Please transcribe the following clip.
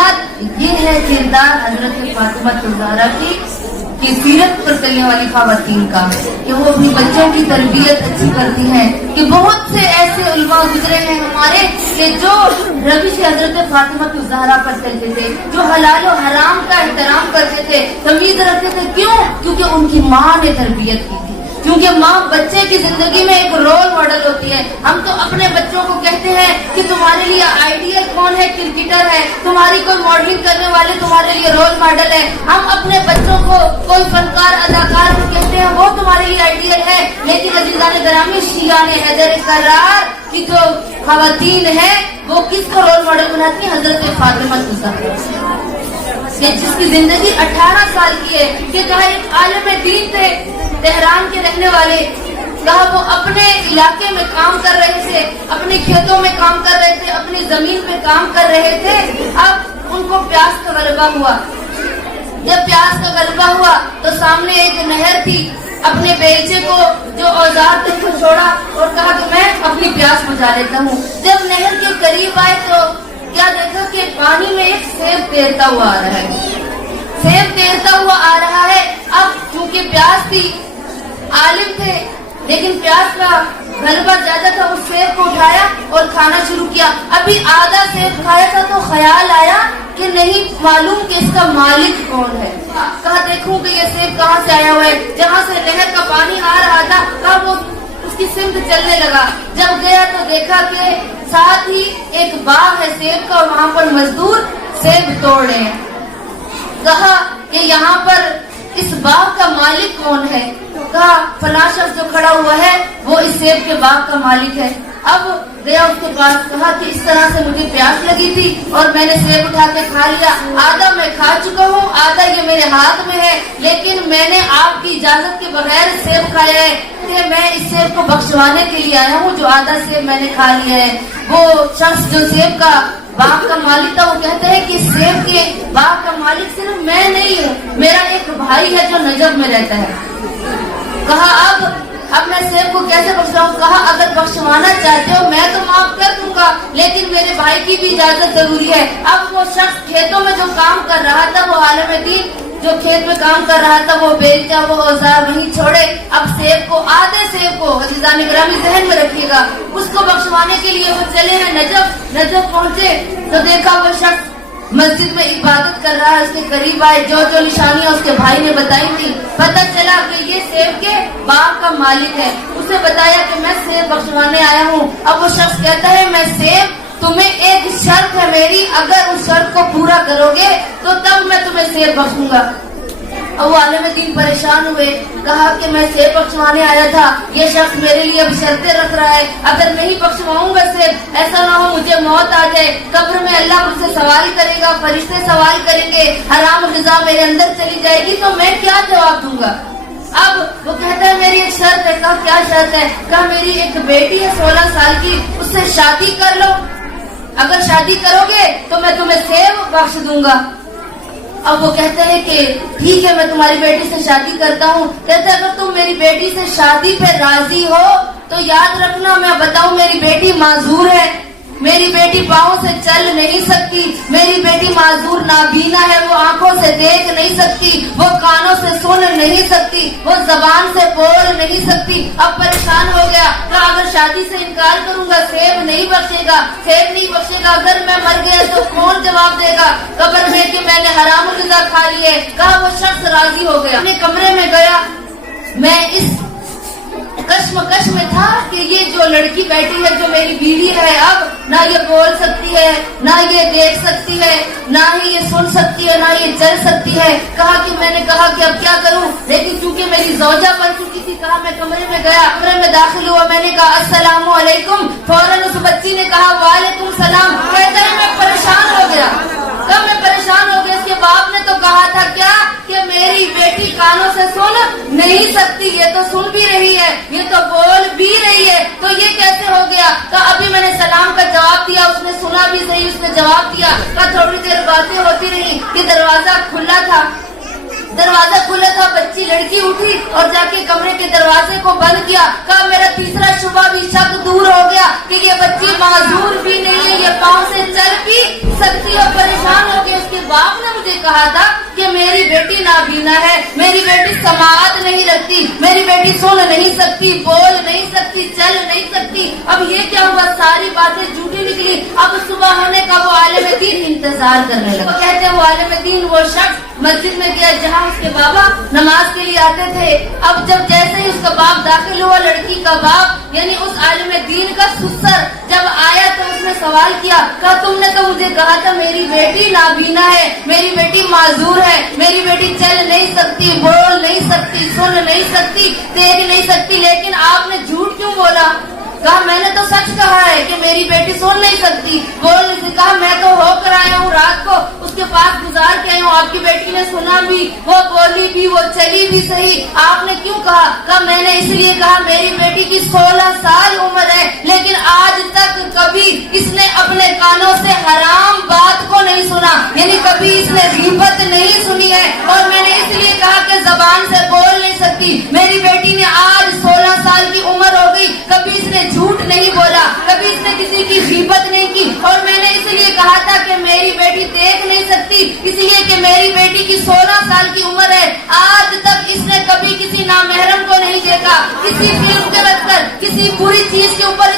बुनियाद ये है किरदार हजरत फातिमा ज़हरा की सीरत पर चलने वाली ख़वातीन का, कि वो अपनी बच्चों की तरबियत अच्छी करती हैं। कि बहुत से ऐसे उलमा गुजरे हैं हमारे कि जो रविश हजरत फातिमा ज़हरा पर चलते थे, जो हलाल और हराम का एहतराम करते थे, तमीज़ रखते थे। क्यों? क्योंकि उनकी माँ ने तरबियत की थी। क्योंकि माँ बच्चे की जिंदगी में एक रोल मॉडल होती है। हम तो अपने बच्चों को कहते हैं कि तुम्हारे लिए आइडियल कौन है? क्रिकेटर है। तुम्हारी कोई मॉडलिंग करने वाले तुम्हारे लिए रोल मॉडल है। हम अपने बच्चों को कोई फनकार अदाकार को कहते हैं वो तुम्हारे लिए आइडियल है। लेकिन अजीज़ान ग्रामी, शिया ने हैदर करार की जो खवातीन है वो किसको रोल मॉडल बनाती है? हजरत फातिमा ज़हरा, जिसकी जिंदगी 18 साल की है। कि कहा एक आलिम दीन थे, तेहरान के रहने वाले, कहा वो अपने इलाके में काम कर रहे थे, अपने खेतों में काम कर रहे थे, अपनी जमीन पे काम कर रहे थे। अब उनको प्यास का गलबा हुआ। जब प्यास का गलबा हुआ तो सामने एक नहर थी। अपने बेटे को जो औजार थे उसको छोड़ा और कहा कि मैं अपनी प्यास बुझा लेता हूँ। जब नहर के करीब आए तो क्या देखा कि पानी में एक सेब तैरता हुआ आ रहा है। सेब तैरता हुआ आ रहा है। अब चूंकि प्यास थी, आलिम थे, लेकिन प्यास का गलबा ज्यादा था। उस सेब को उठाया और खाना शुरू किया। अभी आधा सेब खाया था तो ख्याल आया कि नहीं मालूम कि इसका मालिक कौन है। कहा देखूं कि ये सेब कहाँ से आया हुआ है। जहाँ से नहर का पानी आ रहा था, कहा वो उसकी सिमत चलने लगा। जब गया तो देखा कि साथ ही एक बाग है सेब का और वहाँ पर मजदूर सेब तोड़ रहे हैं। कहा कि यहाँ पर इस बाग का मालिक कौन है? कहा फलां शख्स जो खड़ा हुआ है वो इस सेब के बाग का मालिक है। अब गया उसके पास, कहा कि इस तरह से मुझे प्यास लगी थी और मैंने सेब उठा के खा लिया। आधा मैं खा चुका हूँ, आधा ये मेरे हाथ में है, लेकिन मैंने आपकी इजाजत के बगैर सेब खाया है। कि मैं इस सेब को बख्शवाने के लिए आया हूँ जो आधा सेब मैंने खा लिया है। वो शख्स जो सेब का बाग का मालिक था वो कहते हैं कि सेब के बाग का मालिक सिर्फ मैं नहीं हूँ, मेरा एक भाई है जो नजब में रहता है। कहा अब मैं सेब को कैसे बख्शाऊं? कहा अगर बख्शवाना चाहते हो मैं तो माफ कर दूंगा, लेकिन मेरे भाई की भी इजाजत जरूरी है। अब वो शख्स खेतों में जो काम कर रहा था, वो आलिम दीन जो खेत में काम कर रहा था, वो बेचा, वो औजार वहीं छोड़े। अब सेब को, आधे सेब को, अजीज़ान ग्रामी जहन में रखिएगा, उसको बख्शवाने के लिए वो चले हैं नजब। नजब पहुंचे तो देखा वो शख्स मस्जिद में इबादत कर रहा है। उसके करीब आए, जो जो निशानियां उसके भाई ने बताई थी, पता चला कि ये सेब के बाग का मालिक है। उसे बताया कि मैं सेब बख्शवाने आया हूँ। अब वो शख्स कहता है मैं सेब, तुम्हें एक शर्त है मेरी, अगर उस शर्त को पूरा करोगे तो तब मैं तुम्हें सेब बख्शूंगा। अब वो आलिम दीन परेशान हुए, कहा कि मैं सेब बख्शवाने आया था, ये शख्स मेरे लिए अब शर्तें रख रहा है, अगर नहीं बख्शवाऊंगा सेब, ऐसा ना हो मुझे मौत आ जाए, कब्र में अल्लाह मुझसे सवाल करेगा, फरिश्ते सवाल करेंगे, हराम ग़िज़ा मेरे अंदर चली जाएगी, तो मैं क्या जवाब दूंगा? अब वो कहता है मेरी एक शर्त है। कहा क्या शर्त है? कहा मेरी एक बेटी है 16 साल की, उससे शादी कर लो, अगर शादी करोगे तो मैं तुम्हें सेब बख्श दूंगा। अब वो कहते हैं कि ठीक है मैं तुम्हारी बेटी से शादी करता हूँ। कहते अगर तुम मेरी बेटी से शादी पे राजी हो तो याद रखना मैं बताऊँ मेरी बेटी माजूर है, मेरी बेटी पाँव से चल नहीं सकती, मेरी बेटी माजूर नाबीना है, वो आंखों से देख नहीं सकती, वो कानों से सुन नहीं सकती, वो जबान से बोल नहीं सकती। अब परेशान हो गया, तो अगर शादी से इनकार करूंगा सेब नहीं बख्शेगा, सेब नहीं बख्शेगा, अगर मैं मर गया तो कौन जवाब देगा कब्र में कि मैंने हराम ग़िज़ा खा लिए? कहा वो शख्स राजी हो गया। अपने कमरे में गया, मैं इस कश्मकश में था कि ये जो लड़की बैठी है जो मेरी बीवी है, अब ना ये बोल सकती है, ना ये देख सकती है, ना ही ये सुन सकती है, ना ये चल सकती है। कहा कि मैंने कहा कि अब क्या करूं, लेकिन चूंकि मेरी ज़ौजा बन चुकी थी, कहा मैं कमरे में गया, कमरे में दाखिल हुआ, मैंने कहा अस्सलामु अलैकुम। फौरन उस बच्ची ने कहा वालेकुम सलाम। कहता है मैं परेशान हो गया। कब मैं परेशान हो गया? इसके बाप ने तो कहा था क्या कि मेरी बेटी कानों से सुन नहीं सकती, ये तो सुन भी रही है, ये तो बोल भी रही है, तो ये कैसे हो गया? तो अभी मैंने सलाम का जवाब दिया, उसने सुना भी सही, उसने जवाब दिया। तो थोड़ी देर बातें होती रही कि दरवाजा खुला था, बच्ची लड़की उठी और जाके कमरे के दरवाजे को बंद किया। कहा मेरा तीसरा शुबा भी, शक दूर हो गया कि ये बच्ची माजूर भी नहीं है, ये पाँव से चल भी सकती है। परेशान हो गए, उसके बाप ने मुझे कहा था कि मेरी बेटी नाबीना है, मेरी बेटी समाअत नहीं रखती, मेरी बेटी सुन नहीं सकती, बोल नहीं सकती, चल नहीं सकती। अब ये क्या हुआ, सारी बातें झूठी निकली। अब सुबह होने का वो आलिम दीन इंतजार करने लगा। कहते हैं वो आलिम दीन वो शख्स मस्जिद में गया जहाँ उसके बाबा नमाज के लिए आते थे। अब जब जैसे ही उसका बाप दाखिल हुआ, लड़की का बाप यानी उस आलिम दीन का सुसर जब आया तो उसने सवाल किया, कहा तुमने तो मुझे कहा था मेरी बेटी नाबीना है, मेरी बेटी माजूर है, मेरी बेटी चल नहीं सकती, बोल नहीं सकती, सुन नहीं सकती, देख नहीं सकती, लेकिन आपने झूठ क्यों बोला? कहा मैंने तो सच कहा है कि मेरी बेटी सुन नहीं सकती, बोल नहीं सकती। कहा मैं तो होकर आया हूँ, रात को उसके पास गुजार के आया हूँ, आपकी बेटी ने सुना भी, वो बोली भी, वो चली भी सही, आपने क्यों कहा? कहा मैंने इसलिए कहा मेरी बेटी की 16 साल उम्र है, लेकिन आज तक कभी इसने अपने कानों से हराम बात को नहीं सुना, यानी कभी इसने गीबत नहीं सुनी है। और मैंने इसलिए कहा कि जबान से बोल नहीं सकती। मेरी बेटी ने आज 16 साल की उम्र हो गई, कभी इसने झूठ नहीं बोला, कभी इसने किसी की गीबत नहीं की। और मैंने इसलिए कहा था कि मेरी बेटी देख नहीं सकती, इसलिए कि मेरी बेटी की 16 साल की उम्र है, आज तक इसने कभी किसी नामहरम को नहीं देखा, किसी फिल्म के रखकर किसी बुरी चीज के ऊपर